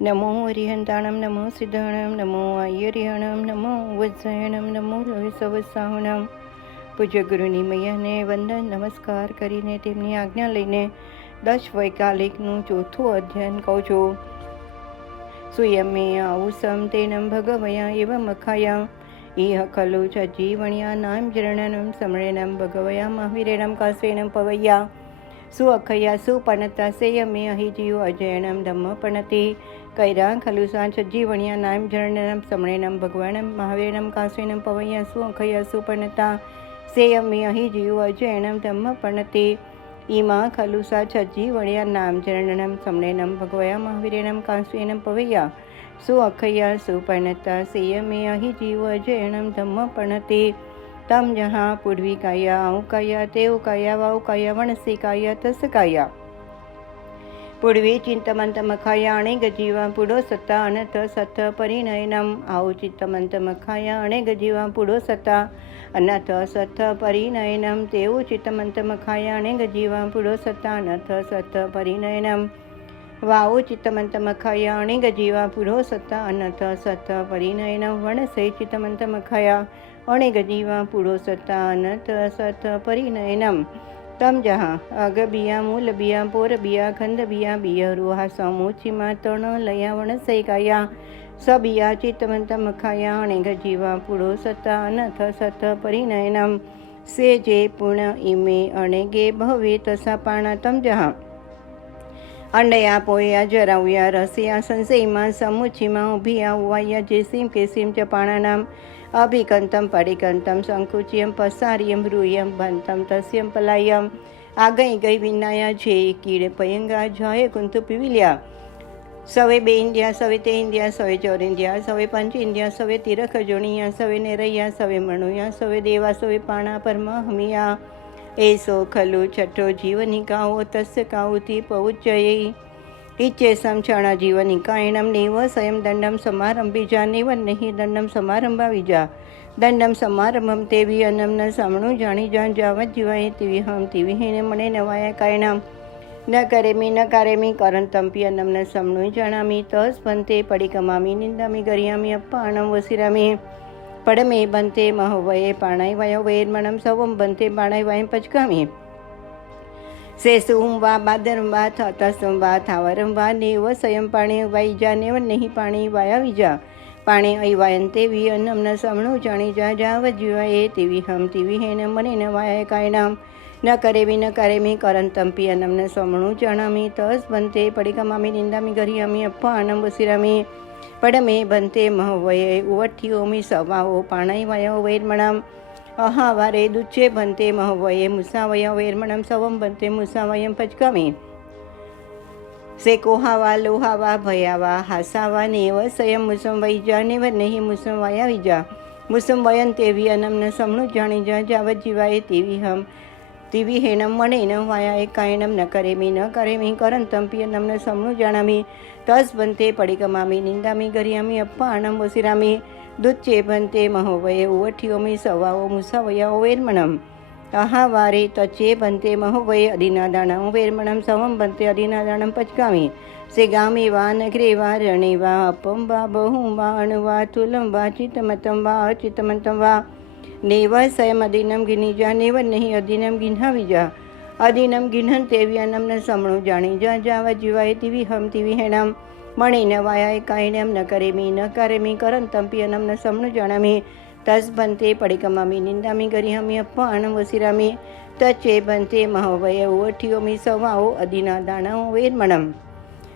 नमो हरिहंताणं नमो सिद्धहणं नमो आयरिहणं नमो વજ્રયણમ નમો લોહિસવસાહણમ. પૂજ્ય ગુરુની મૈયાને વંદન નમસ્કાર કરીને તેમની આજ્ઞા લઈને 10 વૈકાલિકનું ચોથું અધ્યયન કહું છું. સુયમે આવુસમ તેનમ ભગવયા એવ મખાયા ઇહ ખલુ સજીવણ્યા નામ જરણનમ સમણેનમ ભગવયા મહાવીરેણમ કાસ્વેનમ પવૈયા સુઅખયા સુપનતા સેયમે અહિજીવ અજયણમ ધમ્મ પણતિ કૈરા ખલુ સા સજીવણ્યા નામ જરણનમ સમણેનમ ભગવાનમ મહાવીરેણમ કાસ્વેનમ પવૈયા સુઅખયા સુપનતા સેયમે અહિજીવ અજયણમ ધમ્મ પણતિ ઈમા ખલુ સા સજીવણ્યા નામ જરણનમ સમણેનમ ભગવયા મહાવીરેણમ કાસ્વેનમ પવૈયા સુઅખયા સુપનતા સેયમે અહિજીવ અજયણમ ધમ્મ પણતિ તમ જહા પૂર્વી કાયા આઉકાયા તેવ કાયા વાઉ કાયા વણસી કાયા તસ કાયા પૂર્વી ચિંતમંત મખાયા અણેગ જીવા પૂડો સત્તા અનથ સત પરિનયનમ આઉ ચિત્તમંત મખાયા અણેગ જીવા પૂડો સત્તા અનથ સત પરિનયનમ તેવું ચિત્તમંત મખાયા અણેગ જીવા પૂડો સત્તા અનથ સત પરિનયનમ વાઉ ચિત્તમંત મખાયા અણેગ જીવા પૂડો સત્તા અનથ સત પરિનયનમ વણસે ચિત્તમંત મખાયા અણેગ જીવા પૂડો સત્તા અનથ સત પરિનયનમ તમ જહા અગ બિયા મૂલ બિયા પોર બિયા ખંદ બિયા બિયા રૂહા સમૂચીમાં તણ લયા વણસૈ કાયા સબિયા ચિત્તમંત મખાયા અણેગ જીવા પૂડો સત્તા અનથ સત પરિનયનમ સે જે પૂર્ણ ઇમે અણેગે ભવે તસા પાણા તમ જહા અંડયા પોયા જરાવ્યા રસિયા સંશયમાં સમુચીમાં ઉભિયા ઉવાયા જેસીમ કેસીમ ચ પાણાનામ અભિકંતમ પરિકંતમ સંકુચ્યમ પસાર્યમ બ્રૂયમ બંતમ તસ્યમ પલાયમ આગઈ ગઈ વિનાયા છે કીડે પયંગા જાય કુંતુ પીવિલ્યા સવે બે ઇન્ડિયા સવે તે ઇન્ડિયા સવે ચોર ઇન્ડિયા સવે પંચ ઇન્ડિયા સવે તિરખ જોણિયા સવે નેરૈયા સવે મણુયા સવે દેવા સવે પાણા પરમા હમિયા એસો ખલુ છઠ્ઠો જીવનિકાઓ તસ્ય કાઉથી પૌચ્યય ઇચ્છે સમક્ષણા જીવનિકાયણમ નેવ સ્વયં દંડમ સમારંભીજા નેવ નહીં દંડમ સમારંભા વિજા દંડમ સમારંભમ તેવી અનમન સમણું જાણી જાણ જાવત જીવાય તેવી હમ તેવી હેને મને નવાયા કાયણામ ન કરેમી ન કારેમી કરંતંપી અનમન સમણું જાણામી તસ બંતે પડિકમામી નિંદામી ગરિયામી અપ્પાણમ વસિરામી પડમે બંતે મહવયે પાણાય વયો વૈર્મણમ સવમ બંતે પાણાય વયમ પચકામી શેષું વા બાદરમ વા તસમ વા થાવરમ વા નેવ સ્વયં પાણી વાઈજા નેવ નહીં પાણી વાયા વિજા પાણી અયવાયન તેવી અન્નમ સમણું જાણી જા જાવ જીવાય તેવી હમ તેવી હેન મને ન વાય કાયણામ ન કરેવી ન કરેમી કરંતંપી અન્નમ સમણું જણામી તસ બંતે પડિકમામી નિંદામી ગરિયામી અપ્પા આનમ વસિરામી પડમે બંતે મહવયે ઉવઠ્ઠીઓમી સવાઓ પાણાઈ વયો વૈર્મણમ અહાવારે દુચ્ચે બંતે મહવયે મુસાવય વૈર્મણમ સવમ બંતે મુસાવયમ પચકામી સેકોહાવા લોહાવા ભયાવા હાસાવા નેવ સ્વયં મુસમ વૈજા નેવ નહીં મુસમ વયા વિજા મુસમ વયન તેવી અનમને સમણું જાણી જા જાવત જીવાય તેવી હમ તેવી હેનમ મને ન વાયા કાયણમ ન કરેમી ન કરેમી કરંતંપી અનમને સમણું જાણામી તસ બંતે પડિકમામી નિંદામી ગરિયામી અપ્પા આણમ વસિરામી દુચ્ચે બંતે મહોવયે ઉવઠ્ઠીઓમી સવાઓ મુસાવયાઓ વૈર્મણમ અહાવારે તચે બંતે મહોવયે અધિનાદાણમ વૈર્મણમ સવમ બંતે અધિનાદાણમ પચકામી સેગામી વા નગરે વા રણે વા અપમ વા બહું વા અણુ વા તુલમ વા ચિત્તમતમ વા અચિત્તમતમ વા નેવ સ્વયં અધિનમ ગિનિજા નેવ નહીં અધિનમ ગિન્હા વિજા અધિનમ ગિન્હન તેવી અનમને સમણું જાણી જા જાવા જીવાય તેવી હમ તેવી હેણામ મણી ન વાયા કાયણમ ન કરેમી ન કરેમી કરંતંપી અનમને સમણું જાણામી તસ બંતે પડિકમામી નિંદામી ગરિયામી અપ્પા આણમ વસિરામી તચે બંતે મહવયે ઉવઠ્ઠીઓમી સવાઓ અધિના દાણાઓ વૈર્મણમ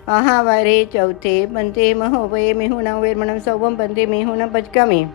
અહાવારે ચૌથે બંતે મહોવયે મેહુણા વૈર્મણમ સૌવમ બંતે મેહુણા પચકામી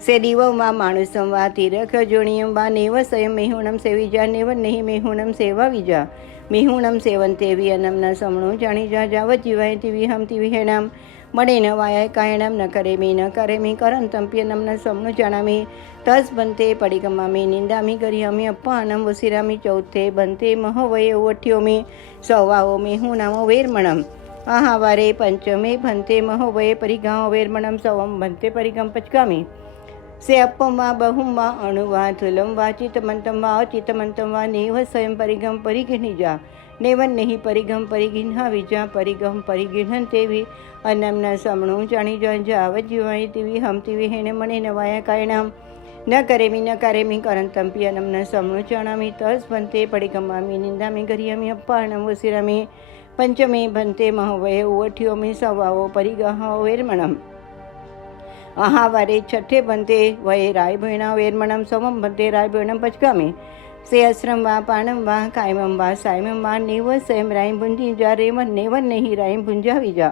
સે દીવમાં માણુસમ વા તિરખ જોણિયમ વા નેવ સ્વયં મેહુણમ સેવિજા નેવ નહીં મેહુણમ સેવા વિજા મેહુણમ સેવન તેવી અનમના સમણું જાણી જા જાવત જીવાય તેવી હમ તેવી હેણામ મળે ન વાયા કાયણમ ન કરેમી ન કરેમી કરંતંપી અનમના સમણું જાણામી તસ બંતે પડિકમામી નિંદામી ગરિયામી અપ્પા આનમ વસિરામી ચૌથે બંતે મહવયે ઉવઠ્ઠ્યોમી સવાઓ મેહુણામો વૈર્મણમ આહાવારે પંચમે બંતે મહવયે પરિગાઓ વૈર્મણમ સવમ બંતે પરિગમ પચકામી સે અપ્પમ વા બહુમ વા અણુ વા થુલમ વા ચિત્તમંતમ વા અચિત્તમંતમ વા નેવ સ્વયં પરિગમ પરિઘનિજા નેવન નહીં પરિગમ પરિગિન્હા વિજા પરિગમ પરિગિન્હન તેવી અન્નમના સમણું જાણી જાવત જીવાય તેવી હમ તેવી હેને મને નવાયા કાયણામ ન કરેમી ન કારેમી કરંતંપી અનમના સમણું જાણામી તસ ભંતે પડિગમામી નિંદામી ગરિયામી અપ્પાણમ વસિરામી પંચમે ભંતે મહવયે ઓઠ્યોમી સવાઓ પરિગહ વેરમણમ આહાવારે છઠ્ઠે ભંતે વયે રાય ભૈણા વેરમણમ સમમ ભંતે રાય ભૈણમ પચકામી સે અશ્રમ વા પાણમ વા કાયમમ વા સાયમમ વા નેવ સેમ રાઈમ ભુંજી જા રેવન નેવન નહીં રાઈમ ભુંજાવી જા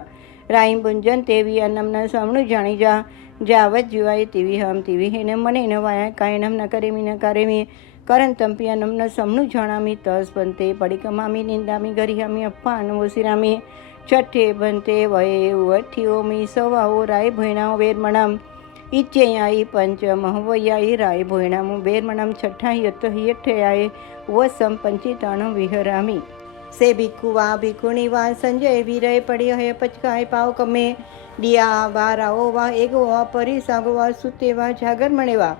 રાઈમ ભુંજન તેવી અન્નમના સમણું જાણી જા જાવત જીવાય તેવી હમ તેવી હેને મને નવાયા કાયનમ ન કરેમી ન કારેમી કરંતંપી અન્નમના સમણું જાણામી તસ ભંતે પડિકમામી નિંદામી ગરિયામી અપ્પાન વસિરામી છઠ્ઠે ભંતે વયે વઠ્ઠીઓમી સવાઓ રાય ભૈણાઓ વેરમણમ ઈચ્છયાઈ પંચ મહવયાઈ રાય ભોયણામ વેરમણમ છઠ્ઠા યઠ્ઠયાય વસમ પંચિતાણમ વિહરામી સે ભીખુ વા ભીખુણી વા સંજય વીરય પડી હય પચકાય પાવ કમે દિયા વા રાઓ વા એગો વા પરી સાગો વા સુતે વા જાગર મણેવા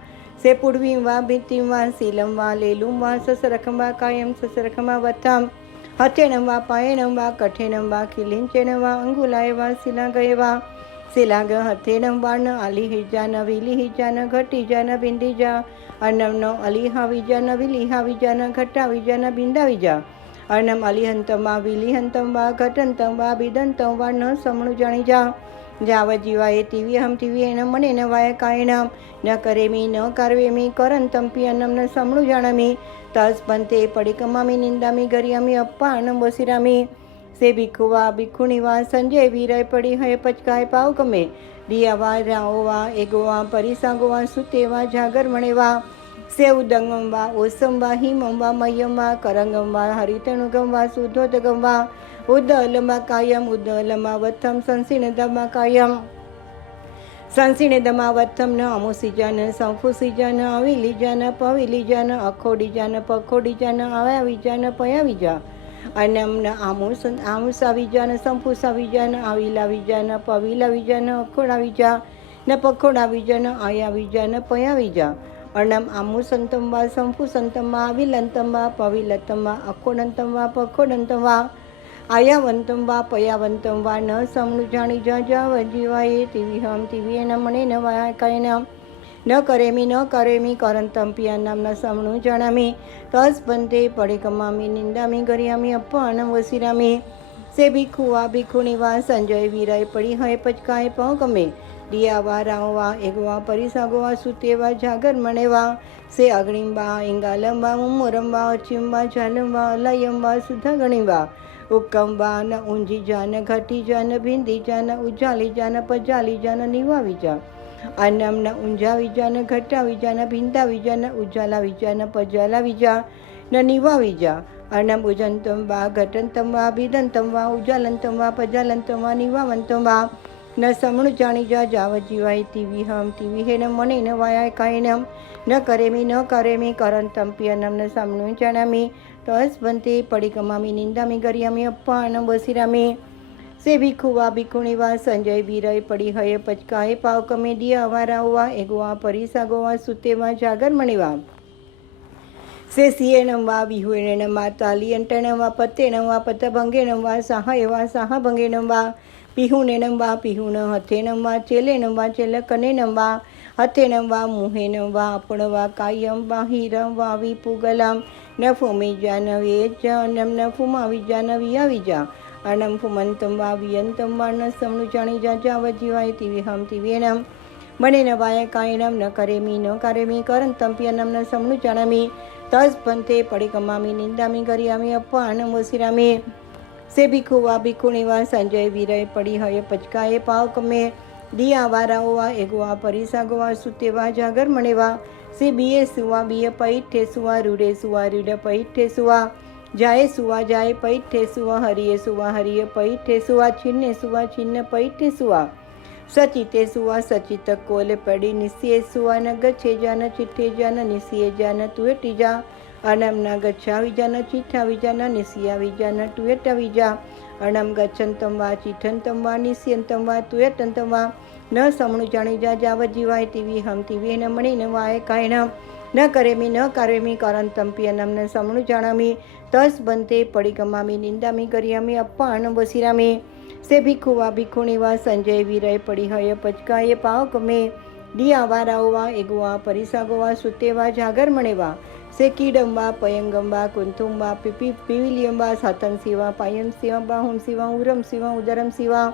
સે પુડવીમ વા ભીતિમ વા શીલમ વા લેલુમ વા સસરખમ વા કાયમ સસરખમ વા વથામ હથેણમ વા પાયણમ વા કઠેણમ વા ખિલિંચેણ વા અંગુલાય વા શિલાગય વા શિલાગ હથેણમ વા ન આલી હિજા ન વિલી હિજા ન ઘટી જા ન બિંદી જા અન્નમ નો અલી હાવી જા ન વિલી હાવી જા ન ઘટાવી જા ન બિંદાવી જા અન્નમ અલિહંતમ વા વિલિહંતમ વા ઘટંતમ વા બિદંતમ વા ન સમણું જાણી જા જાવ જીવાય ટીવી હમ ટીવી એન મને ન વાય કાયણમ ન કરેમી ન કરવેમી કરંતંપી અન્નમ ન સમણું જાણમી તસ પંતે પડિકમામી નિંદામી ગરિયામી અપ્પા અન્નમ વસિરામી સે ભીખુ વા ભીખુણી વા સંજય વીરય પડી હય પચકાય પાવ કમે દિયા વા રાઓ વા એગો વા પરિસાગો વા સુતે વા જાગર મણે વા સે ઉદંગમ વા ઓસમ વા હિમમ વા મયમ વા કરંગમ વા હરિતણુગમ વા સુધોદગમ વા ઉદ્દલમાં કાયમ ઉદ્દલમાં વથમ સંસીણદમાં કાયમ સંસીણદમાં વથમ ન અમુસીજાન સંફુસીજાન અવિલીજાન પવિલીજાન અખોડીજાન પખોડીજાન આવ્યાવીજાન પયાવીજા અનમ ન આમુસાવીજાન સંફુસાવીજાન આવિલાવીજાન પવિલાવીજાન અખોડાવીજા ન પખોડાવીજાન આયાવીજાન પયાવીજા અણમ આમુ સંતમ વા સંફુ સંતમ વા અવિલંતમ વા પવિલતમ વા અખોડંતમ વા પખોડંતમ વા આયાવંતમ વા પયાવંતમ વા ન સમણું જાણી જાવ જીવાય તેવી હમ તેવી એના મને ન વાય કાયના ન કરેમી ન કરેમી કરંતંપી નામના સમણું જાણામી તસ બંતે પડિકમામી નિંદામી ગરિયામી અપ્પાણમ વસિરામી સે ભીખુ વા ભીખુણી વા સંજય વીરય પડી હય પચકાય પાવ ગમે દિયા વા રાવ વા એગો વા પરિસાગો વા સુતે વા જાગર મણે વા સે અગ્નિમ વા ઇંગાલમ વા મુમોરમ વા અચિમ વા જાલમ વા અલયમ વા સુધા ગણી વા ઉક્કમ વા ન ઊંજી જા ન ઘટી જા ન ભીંદી જા ન ઉજાલી જા ન પજાલી જા ન નિવાવી જા અન્નમ ન ઊંઝાવી જા ન ઘટાવી જા ન ભીંદાવી જા ન ઉજાલાવી જા ન પજાલાવી જા ન નિવાવી જા અન્નમ ઉજંતમ વા ઘટંતમ વા ભીદંતમ વા ઉજાલંતમ વા પજાલંતમ વા નિવાવંતમ વા ન સમણું જાણી જા જાવ જીવાય તીવી હમ તીવી હે ન મને ન વાય કાયનમ ન કરેમી ન કરેમી કરંતંપી અન્નમ ન સમણું જાણામી તસ બંતે પડિકમામી નિંદામી ગરિયામી અપ્પા અન્નમ વસિરામી સે ભીખુ વા ભીખુણી વા સંજય વીરય પડી હય પચકાય પાવ કમે દિયા વા રાવ વા એગો વા પરિસાગો વા સુતે વા જાગર મણી વા સે સિયેણમ વા વિહુણેણમ વા તાલિયંટણમ વા પતેણમ વા પતભંગેણમ વા સાહય વા સાહભંગેણમ વા પિહુણેણમ વા પિહુણ હથેણમ વા ચેલેણમ વા ચેલકનેણમ વા હથેણમ વા મુહેણમ વા અપણ વા કાયમ વા હીરમ વા વિપુગલમ ન ફુમી જા ન વેજ અનમ ન ફુમાવી જા ન વિયાવી જા અનમ ફુમંતમ વા વિયંતમ વા ન સમણું જાણી જા જાવ જીવાય તીવી હમ તીવી એનમ મને ન વાય કાયનમ ન કરેમી ન કરેમી કરંતંપી અનમ ન સમણું જાણામી તસ પંથે પડિકમામી નિંદામી ગરિયામી અપ્પા અનમ વસિરામી સે ભીખુ વા ભીખુણી વા સંજય વીરય પડી હય પચકાએ પાવ કમે દિયા વા રાઓ વા એગો વા પરિસાગો વા સુતે વા જાગર મણે વા સે બીએ સુવા બીએ પૈઠે સુવા રૂડે સુવા રૂડે પૈઠે સુવા જાય સુવા જાય પૈઠે સુવા હરિયે પૈઠે સુવા છિન્ને પૈઠે સુવા સચિતે સુવા સચિત કોલે પડી નિસ્યે સુવા ન ગચ્છે જા ન ચિઠ્ઠે જા ન નિસ્યે જા ન તુએટી જા અનમ ન ગચ્છાવી જા ન ચિઠ્ઠાવી જા ન નિસ્યાવી જા ન તુએટાવી જા અણમ ગચ્છંતમ વા ચિઠ્ઠંતમ વા નિસ્યંતમ વા તુએટંતમ વા ન સમણું જાણી જા જાવ જીવાય ટીવી હમ ટીવી ન મણી ન વાય કાયણ न करेमि न कारेमि कारणं पियनं न समणु जानामि तस् बन्ते पडिगमामि निन्दामि गरियामि अप्पान बसिरामि से भिक्खु वा भिक्खुणी वा संजय वीरय पडिहय पचकाय पावकमे दियावाराओ वा एगो वा परिसागो वा सुते वा जागरमणे वा से कीडं वा पयंगं वा कुंतुं वा पिविलियं वा सातं सिवा पायं सिवा बाहुं सिवा उरं सिवा उदरं सिवा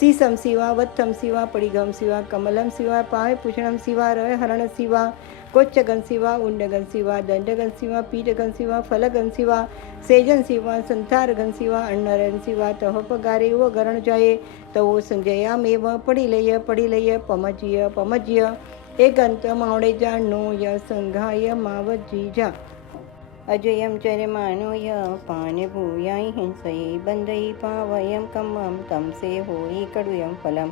सीसम सिवा वत्थम सिवा पडिगम सिवा कमलम सिवा पाय पुषणम सिवा रय हरण सिवा कोच्चगन सिवा उंडगन सिवा दंडगन सिवा पीठगन सिवा फलगन सिवा सेजन सिवा संतारगन सिवा अण्णरन सिवा तहोपगारे व गरण जाये तवो संजयामेव पडिलय पमज्य एकंत मावडे जाणो य संघाय मावजीजा अजयं चरमानो य पानभूयाय हिंसये बन्धयि पावयं कम्मं तं से होयि कडुयं फलम्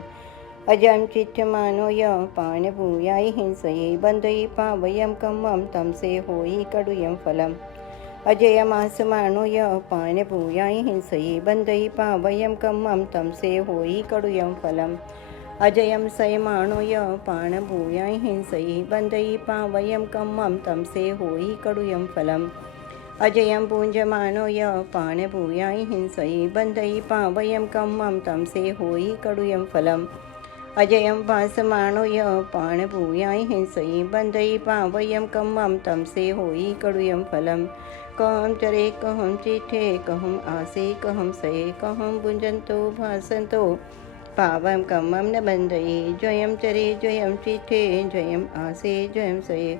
अजं चित्यमानो य पानभूयाय हिंसये बन्धयि पावयं कम्मं तं से होयि कडुयं फलम् अजयमासमानो य पानभूयाय हिंसये बन्धयि पावयं कम्मं तं से होयि कडुयं फलम् अजयं सयमानो य पाणभूयाय हिंसये बन्धयि पावयं कम्मं तं से होयि कडुयं फलम् अजयं पूज्यमानो य पाणभूयाय हिंसये बन्धयि पावयं कम्मं तं से होयि कडुयं फलम् अजयं भासमानो य पाणभूयाय हिंसये बन्धयि पावयं कम्मं तं से होयि कडुयं फलम् कहं चरे कहं चिठे कहं आसे कहं सये कहं भुञ्जन्तो भासन्तो पावं कम्मं न बन्धये जयं चरे जयं चिठे जयं आसे जयं सये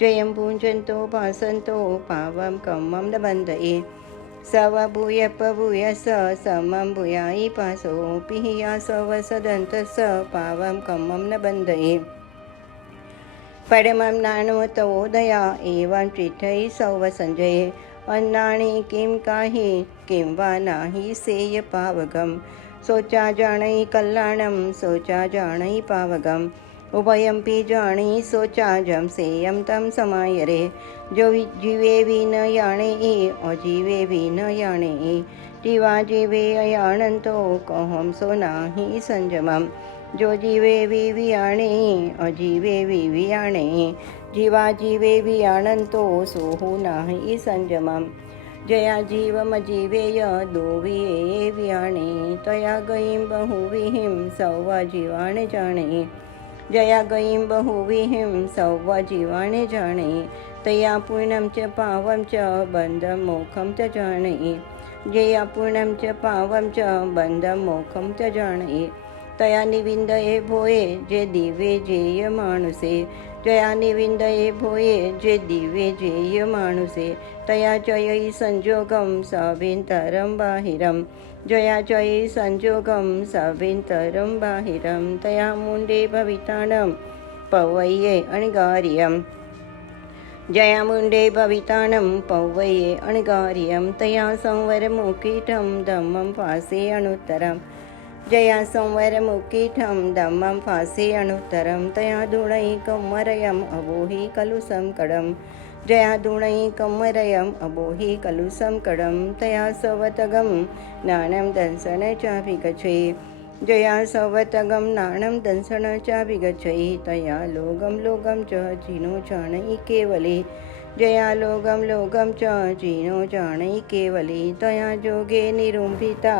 जयं भुञ्जन्तो भासन्तो पावं कम्मं न बन्धये सवभूयपभूयस समं भूयायि पासो पिहिया सवसदन्तस पावं कम्मं न बन्धये परमं नानुतोदया एवं चिठै सौव संजये अन्नाणि किं काही किं वा नाही सेय पावगम् सोचा जाणै कल्याणं सोचा जाणै पावगम् उभयंपि जाणी सोचा जम सेयं तं समायरे जो जीवे भी न याणे अजीवे भी न याणे जीवा जीवे अयाणंतो कहम सो नाही संजमम जो जीवे भी वियाणे अजीवे भी वियाणे जीवा जीवे वियाणंतो सोहु नाही संजमम जया जीवमजीवेय दोविये वियाणे तया गईं बहुविहिं सौवा जीवाणे जाणे जया गईं बहुविहिं सौवा जीवाणे जाणे तया पूर्णं च पावं च बन्धं मोक्षं च जाणे जया पूर्णं च पावं च बन्धं मोक्षं च जाणे तया निविन्दये भोये जे दिवे जेय माणुसे जया निविन्दये भोये जे दिवे जेय माणुसे तया जयी संजोगं सविन्तरं बाहिरं जया जयी संजोगं सविन्तरं बाहिरं तया मुण्डे भवितानं पवये अणगार्यं जया मुण्डे भवितानं पवये अणगार्यं तया संवरमुकीटं धम्मं फासे अनुत्तरं जया संवरमुकीटं धम्मं फासे अनुत्तरं तया धुणैकमरयम् अबोहि खलु संकडं जया धुणैकमरयम् अबोहि खलु संकडं तया सवतगं नाणं दंसन चाभिगच्छे जया सवतगं नाणं दंसन चाभिगच्छे तया लोगं च जिनो जानै केवले जया लोगं च जिनो जानै केवले तया जोगे निरुम्भिता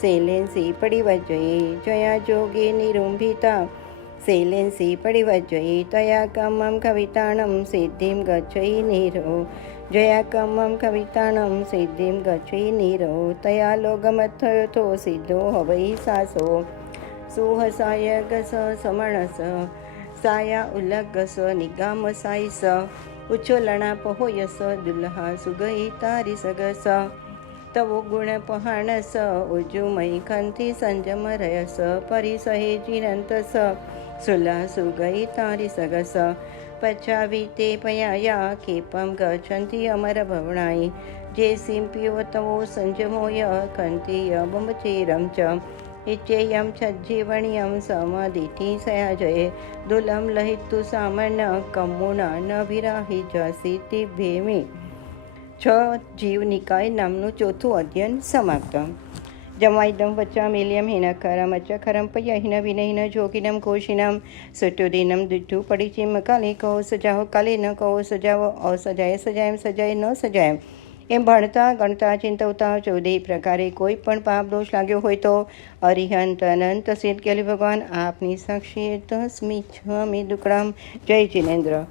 सेलेन्सी पडिवज्जये जया जोगे निरुम्भिता सेलेन्सी पडिवज्जये तया कम्मं कवितानं सिद्धिं गच्छयि नीरो जया कम्मं कवितानं सिद्धिं गच्छयि नीरो तया लोगमथयतो सिद्धो हवै सासो सुहसाय गस समणस साया उल्लगस निगाम साईस उच्चोलणा पहोयस दुल्हा सुगई तारी सगस तवो गुण पहाणस उजुमयी खंती संजम रयस परिसहे जिनंतस सुला सुगई तारी सगस पचाविते पयाया केपं गच्छन्ति अमर भवनाई जे सिंपियो तवो संजमोय खंती अबमचेरं च इच्छेयं छज्जीवण्यं समादिति सयाजये दुलं लहितु सामन्न कम्मुना न विराहि जासीति भेमी 6 જીવ નિકાય નામનું ચોથું અધ્યયન સમાપ્ત. જમાઈદમ વચ્ચામેલ્યમ હિનકરમ અચ્ચખરમ પયહિન વિનહિન જોગિનમ કોશિનમ સુટુદિનમ દુઢ્ઠુ પડિચિમ કાલે કહો સજાઓ કાલે ન કહો સજાવો અસજાય સજાયમ સજાય ન સજાયમ એમ ભણતા ગણતા ચિંતવતા 14 પ્રકારે કોઈ પણ પાપ દોષ લાગ્યો હોય તો અરિહંત અનંત સિદ્ધ કે ભગવાન આપની સાક્ષી તસ્મી છમી દુકડામ. જય જિનેન્દ્ર.